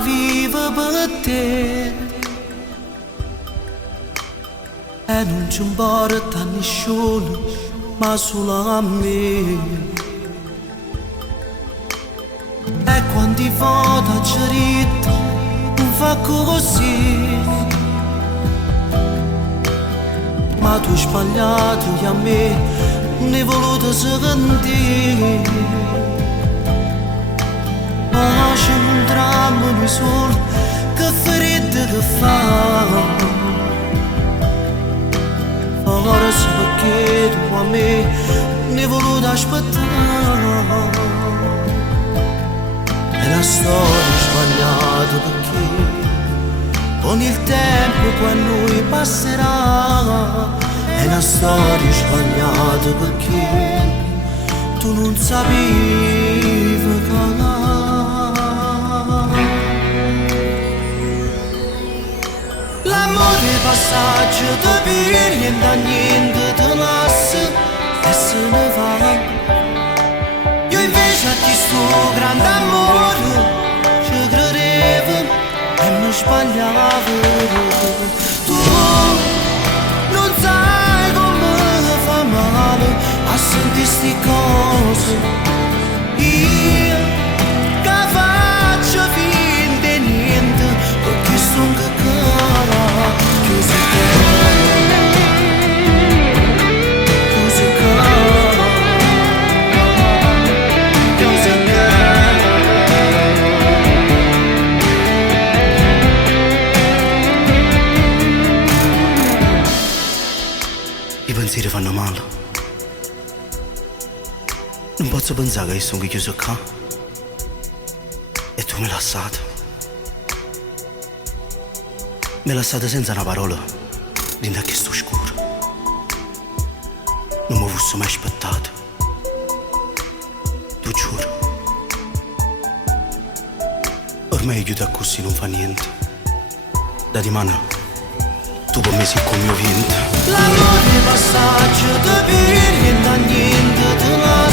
viva bater e non ci importa nessuno ma solo a me. E quando i vota cerita non fa così, ma tu hai sbagliato e a me non hai voluto sentire. Ma c'è un dramma noi solo che ferite che fa. Forse perché tu a me ne hai voluto aspettare. È la storia sbagliata perché con il tempo quando noi passerà. È la storia sbagliata perché tu non sapevi calare. L'amore è passaggio da per niente te lascia e se ne va. Io invece a questo grande amore ci credevo e mi sbagliavo. Tu non sai come fa male a sentire sti cose. Io che faccio finta di niente perché sono che cara, chiuso i pensieri fanno male. Non posso pensare che sono chiuso qua e tu mi hai lasciato. Mi hai lasciato senza una parola dentro a questo scuro. Non mi fosse mai aspettato, tu giuro. Ormai chiudo così non fa niente. Da dimani tu per me sei come mio vento. L'amore è passaggio da per niente te la